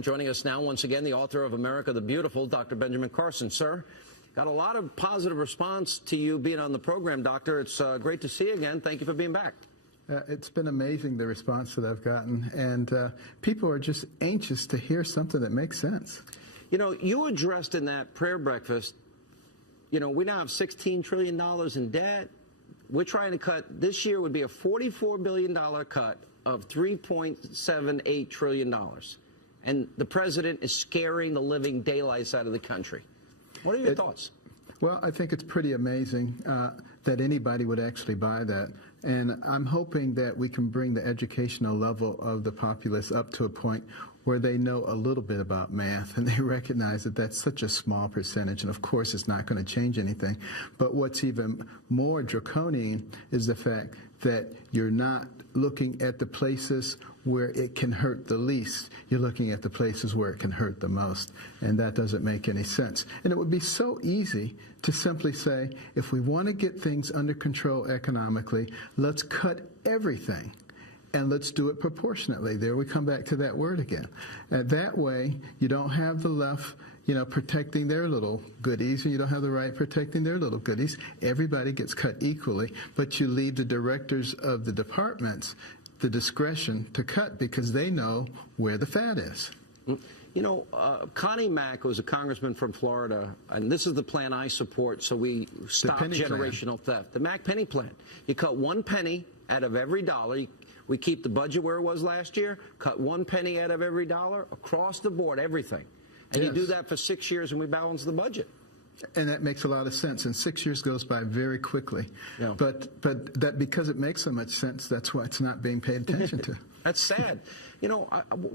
Joining us now, once again, the author of America the Beautiful, Dr. Benjamin Carson. Sir, got a lot of positive response to you being on the program, Doctor. It's great to see you again. Thank you for being back. It's been amazing, the response that I've gotten, and people are just anxious to hear something that makes sense. You know, you addressed in that prayer breakfast, you know, we now have $16 trillion in debt. We're trying to cut, this year would be a $44 billion cut of $3.78 trillion. And the president is scaring the living daylights out of the country. What are your thoughts? Well, I think it's pretty amazing that anybody would actually buy that. And I'm hoping that we can bring the educational level of the populace up to a point where they know a little bit about math and they recognize that that's such a small percentage. And of course, it's not going to change anything. But what's even more draconian is the fact that you're not looking at the places where it can hurt the least. You're looking at the places where it can hurt the most. And that doesn't make any sense. And it would be so easy to simply say, if we want to get things under control economically, let's cut everything. And let's do it proportionately. There we come back to that word again. And that way, you don't have the left, you know, protecting their little goodies, and you don't have the right protecting their little goodies. Everybody gets cut equally, but you leave the directors of the departments the discretion to cut because they know where the fat is. You know, Connie Mack was a congressman from Florida, and this is the plan I support, so we stop generational theft. The Mack Penny Plan. You cut 1 penny out of every dollar. We keep the budget where it was last year, cut 1 penny out of every dollar, across the board, everything. And you do that for 6 years and we balance the budget. And that makes a lot of sense. And 6 years goes by very quickly. Yeah. But that because it makes so much sense, that's why it's not being paid attention to. That's sad. You know,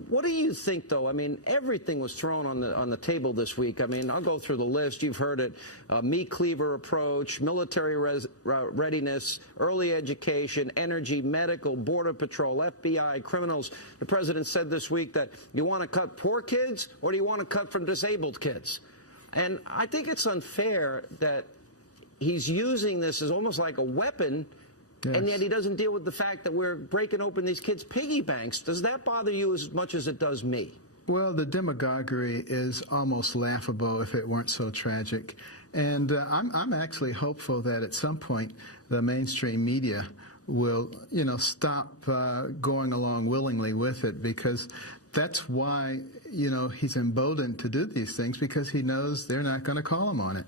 what do you think, though? I mean, everything was thrown on the table this week. I mean, I'll go through the list. You've heard it. Meat cleaver approach, military readiness, early education, energy, medical, border patrol, FBI, criminals. The president said this week that you want to cut poor kids or do you want to cut from disabled kids? And I think it's unfair that he's using this as almost like a weapon. Yes. And yet he doesn't deal with the fact that we're breaking open these kids' piggy banks. Does that bother you as much as it does me? Well, the demagoguery is almost laughable if it weren't so tragic. And I'm actually hopeful that at some point the mainstream media will, you know, stop going along willingly with it, because that's why, you know, he's emboldened to do these things, because he knows they're not going to call him on it.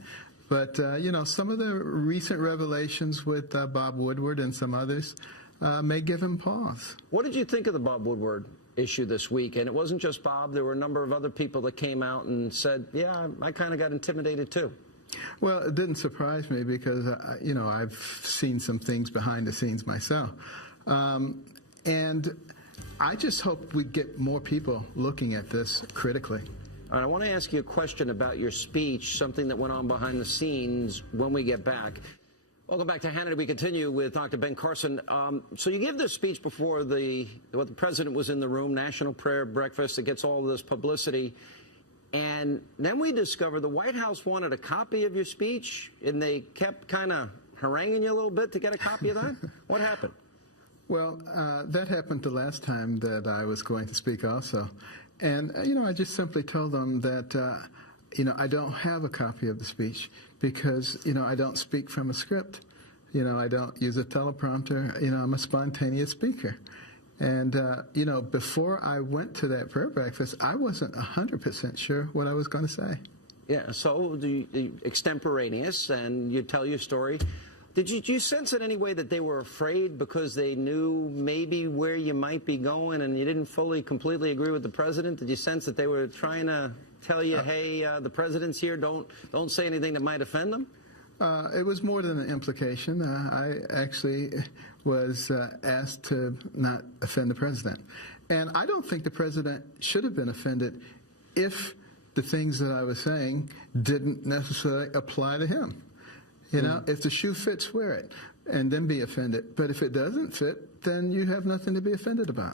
But, you know, some of the recent revelations with Bob Woodward and some others may give him pause. What did you think of the Bob Woodward issue this week? And it wasn't just Bob. There were a number of other people that came out and said, yeah, I kind of got intimidated, too. Well, it didn't surprise me because, you know, I've seen some things behind the scenes myself. And I just hope we get more people looking at this critically. All right, I want to ask you a question about your speech, something that went on behind the scenes when we get back. Welcome back to Hannity. We continue with Dr. Ben Carson. So you give this speech before the president was in the room, National Prayer Breakfast. It gets all of this publicity. And then we discover the White House wanted a copy of your speech, and they kept kind of haranguing you a little bit to get a copy of that. What happened? Well, that happened the last time that I was going to speak also. And, you know, I just simply told them that, you know, I don't have a copy of the speech because, you know, I don't speak from a script. You know, I don't use a teleprompter. You know, I'm a spontaneous speaker. And, you know, before I went to that prayer breakfast, I wasn't 100% sure what I was going to say. Yeah, so the extemporaneous, and you tell your story. Did you sense in any way that they were afraid because they knew maybe where you might be going and you didn't fully, completely agree with the president? Did you sense that they were trying to tell you, hey, the president's here, don't say anything that might offend them? It was more than an implication. I actually was asked to not offend the president. And I don't think the president should have been offended if the things that I was saying didn't necessarily apply to him. You know, if the shoe fits, wear it, and then be offended. But if it doesn't fit, then you have nothing to be offended about.